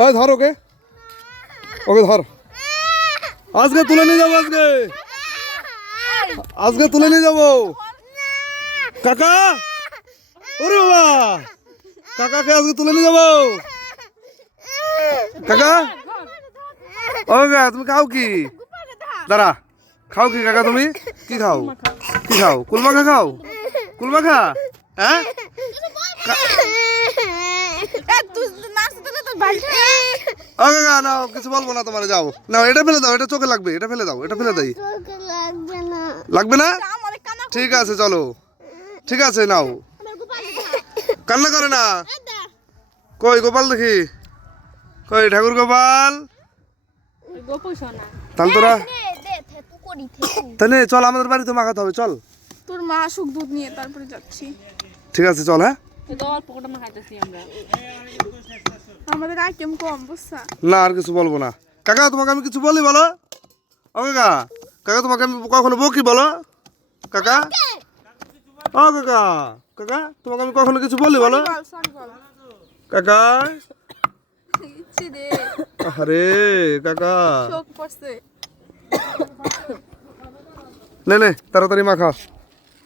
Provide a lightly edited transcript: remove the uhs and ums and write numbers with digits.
এই ধর ওকে, ওকে ধর। আজকে তুলে নিয়ে যাবো, আজকে আজকে তুলে নিয়ে যাবো। কাকা, ওরে বাবা, কাকাকে আজকে তুলে নিয়ে যাবো। কাকা, ও কাকা তুমি খাও কি? দাঁড়া, খাও কি কাকা? তুমি কি খাও? কি খাও? কুলমাখা খাও? কুলমাখা? হ্যাঁ ও কাকা, নাও কিছু বলবো না তোমার, যাও নাও, এটা ফেলে দাও, এটা চোখে লাগবে, এটা ফেলে দাও, এটা ফেলে দেই। লাগবে না? ঠিক আছে চলো, ঠিক আছে নাও। কান্না করে না। কই গোপাল দেখি, কই ঠাকুর গোপাল? তাহলে তোরা তাহলে চল, আমাদের বাড়িতে মাখাতে হবে, চল। তোর মা সুখ দুধ নিয়ে তারপরে যাচ্ছি। ঠিক আছে চল। হ্যাঁ আমাদের আইটেম কম বুঝছা। না আর কিছু বলবো না। কাকা তোমাকে আমি কিছু বলি বলো? ও কাকা, কাকা তোমাকে আমি কখনো বকি বলো? কাকা, ও কাকা, কাকা তোমাকে আমি কখনো কিছু বলি বলো? কাকা, ইচ্ছে রে আরে কাকা, শোক পড়ছে। নে নে তাড়াতাড়ি মাখা।